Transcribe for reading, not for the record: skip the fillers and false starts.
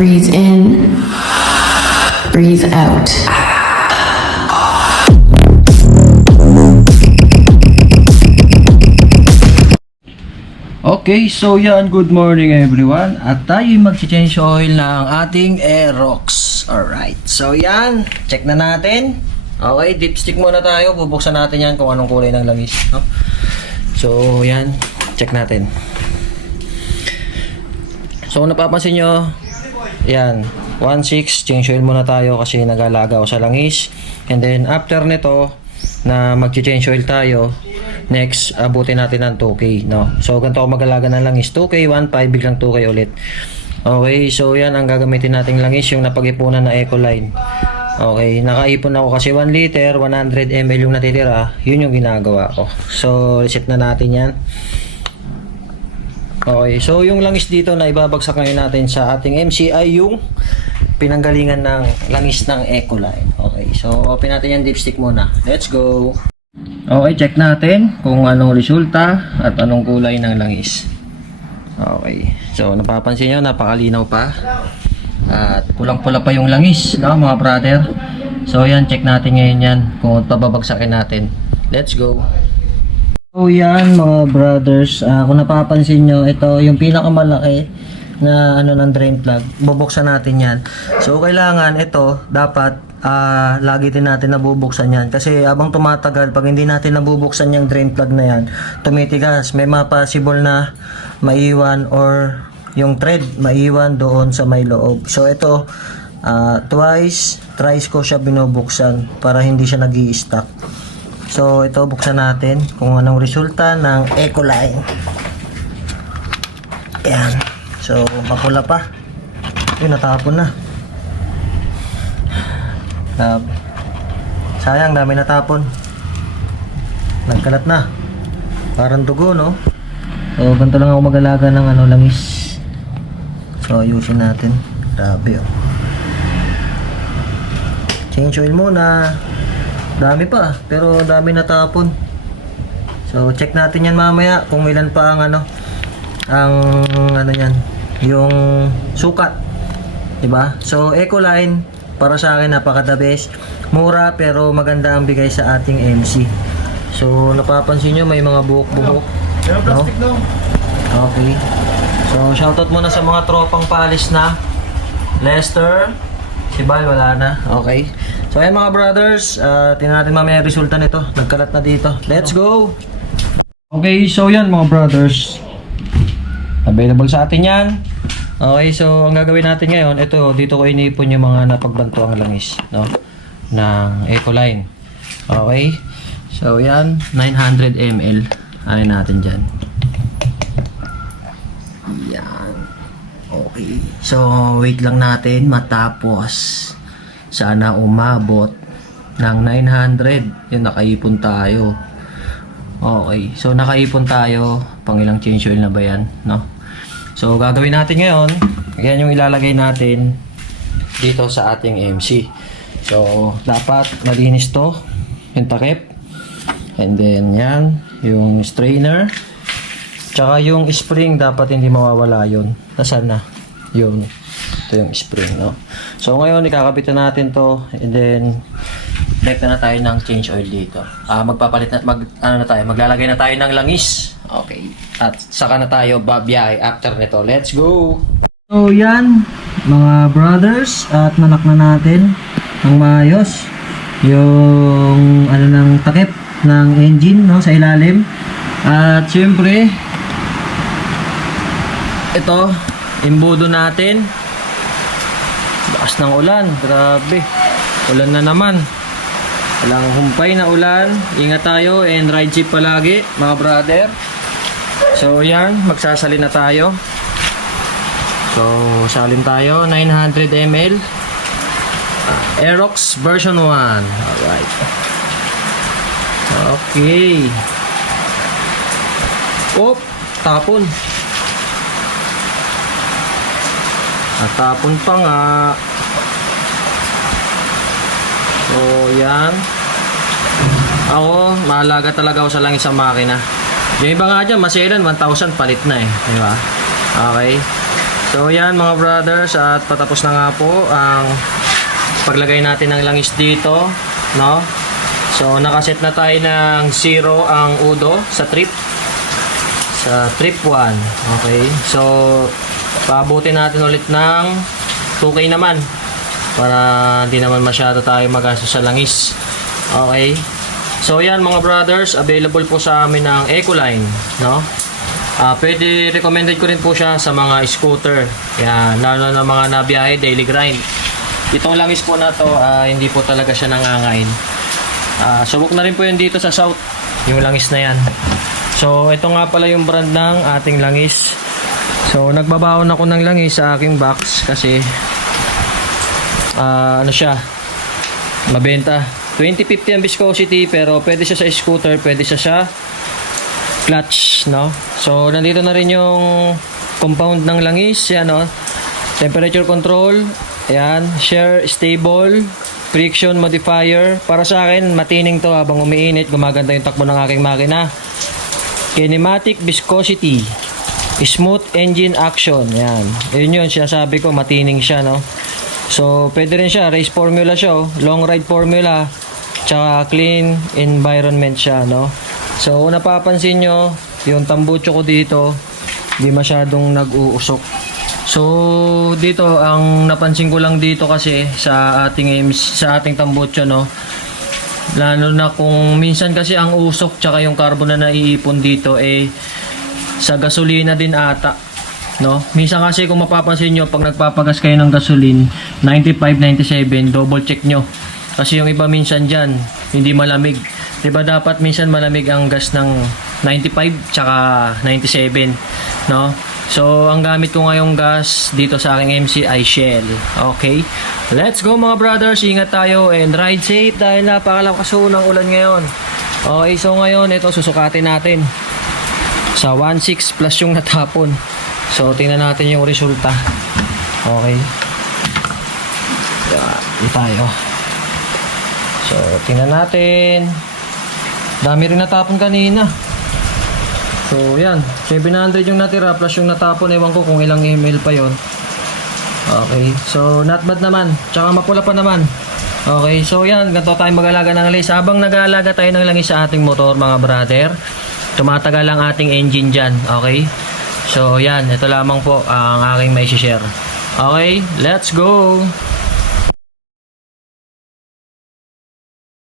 Breathe in, breathe out. Okay, so yan, good morning everyone. At tayo'y mag-change oil ng ating Aerox. Alright, so yan, check na natin. Okay, dipstick muna tayo. Bubuksan natin yan kung anong kulay ng langis, no? So yan, check natin. So kung napapansin nyo, yan, 1.6, change oil muna tayo kasi nag-alaga ako sa langis. And then after nito, na mag-change oil tayo, next, abutin natin ng 2K, no? So, ganito ako mag-alaga ng langis. 2K, 1.5, biglang 2K ulit. Okay, so yan ang gagamitin nating langis, yung napag-ipunan na Ecoline. Okay, nakaipon ako kasi 1 liter, 100 ml yung natitira. Yun yung ginagawa ko. So, reset na natin yan. Okay, so yung langis dito na ibabagsak ngayon natin sa ating MC ay yung pinanggalingan ng langis ng Ecoline. Okay, so open natin yung dipstick muna. Let's go! Okay, check natin kung anong resulta at anong kulay ng langis. Okay, so napapansin nyo, napakalinaw pa. At pulang-pula pa yung langis, no, mga brother. So yan, check natin ngayon yan kung pababagsakin natin. Let's go! So yan mga brothers, kung napapansin nyo, ito yung pinakamalaki na ano ng drain plug. Bubuksan natin yan. So kailangan ito, dapat lagi din natin nabubuksan yan. Kasi habang tumatagal, pag hindi natin nabubuksan yung drain plug na yan, tumitigas. May possible na maiwan or yung thread maiwan doon sa may loob. So ito, thrice ko siya binubuksan para hindi siya nag-i-stuck. So ito, buksan natin kung anong resulta ng Ecoline. Ayan. So mapula pa. Yun, natapon na. Sayang, dami natapon. Nagkalat na. Parang dugo, no? So ganito lang ako mag-alaga ng ano, langis. So ayusin natin. Grabe, oh. Change oil muna. Dami pa, pero dami natapon. So check natin yan mamaya kung ilan pa ang ano yan, yung sukat, diba? So Ecoline para sa akin napaka the best. Mura pero maganda ang bigay sa ating MC. So napapansin nyo may mga buhok-buhok, no? Okay. So shoutout muna sa mga tropang palis na Lester. Si Bal wala na. Okay. So ayan mga brothers, tingnan natin mamaya yung resulta nito. Nagkalat na dito. Let's go! Okay, so yan mga brothers. Available sa atin yan. Okay, so ang gagawin natin ngayon, ito, dito ko inipon yung mga napagbanto ang langis, no? Ng Ecoline. Okay. So yan, 900 ml. Ano natin dyan. Yan. Okay. So, wait lang natin matapos. Sana umabot ng 900. Yun, nakaipon tayo. Okay. So, nakaipon tayo. Pangilang change oil na ba yan? No? So, gagawin natin ngayon. Yan yung ilalagay natin dito sa ating MC. So, dapat malinis to. Yung takip. And then, yan. Yung strainer. Tsaka yung spring, dapat hindi mawawala yun. Nasaan na? Yun. Ito yung spring, no? So, ngayon, ikakabit na natin to. And then, connect na tayo ng change oil dito. Magpapalit na, maglalagay na tayo ng langis. Okay. At saka na tayo babiyahe after nito. Let's go! So, yan, mga brothers. At nanak na natin ng maayos. Yung, ng takip ng engine, no? Sa ilalim. At, syempre, ito, imbudo natin. Lakas ng ulan, grabe. Ulan na naman. Walang humpay na ulan. Ingat tayo and ride safe palagi, mga brother. So yan, magsasalin na tayo. So salin tayo, 900 ml. Aerox version 1. Alright. Okay. Oh, tapon. At tapon pa nga. So, yan. Ako, mahalaga talaga ako sa langis sa makina. Yung iba nga dyan, maselan, 1,000 palit na eh. Diba? Okay. So yan mga brothers, at patapos na nga po ang paglagay natin ng langis dito, no? So nakaset na tayo ng 0 ang udo sa trip 1. Okay, so paabutin natin ulit ng 2K naman para hindi naman masyado tayo magastos sa langis. Okay, so yan mga brothers, available po sa amin ng Ecoline, no? Pwede, recommended ko rin po siya sa mga scooter, yan, lalo na mga nabiyahe, daily grind. Itong langis po na to, hindi po talaga siya nangangain. Subok na rin po yun dito sa South, yung langis na yan. So ito nga pala yung brand ng ating langis. So nagbabaon ako ng langis sa aking box kasi ano siya, mabenta. 2050 ang viscosity, pero pwede siya sa scooter, pwede siya sa clutch, no? So nandito na rin yung compound ng langis, yan, no? Temperature control, ayan, share stable, friction modifier. Para sa akin, matining to habang umiinit, gumaganda yung takbo ng aking makina. Kinematic viscosity, smooth engine action, yan. Yun yun, sinasabi ko, matining siya, no? So, pwede rin siya, race formula siya, oh. Long ride formula, tsaka clean environment siya, no? So, kung napapansin nyo, yung tambucho ko dito, di masyadong nag-uusok. So, dito, ang napansin ko lang dito kasi sa ating tambucho, no? Lalo na kung minsan kasi ang usok tsaka yung carbon na naiipon dito, sa gasolina din ata. No? Minsan kasi kung mapapansin nyo, pag nagpapagas kayo ng gasoline 95, 97, double check nyo kasi yung iba minsan dyan hindi malamig, diba? Dapat minsan malamig ang gas ng 95 tsaka 97, no? So ang gamit ko ngayong gas dito sa aking MC ay Shell. Okay, let's go mga brothers, ingat tayo and ride safe dahil napakalakas ng ulan ngayon. Okay, so ngayon ito susukatin natin sa 1.6 plus yung natapon. So, tingnan natin yung resulta. Okay. Yan tayo. So, tingnan natin. Dami rin natapon kanina. So, yan. 700 yung natira plus yung natapon. Ewan ko kung ilang ml pa yon. Okay. So, not bad naman. Tsaka mapula pa naman. Okay. So, yan. Ganito tayo mag-alaga ng langis. Habang nag-aalaga tayo ng langis sa ating motor, mga brother, tumatagal ang ating engine dyan. Okay. So yan, ito lamang po ang aking may share. Okay, let's go!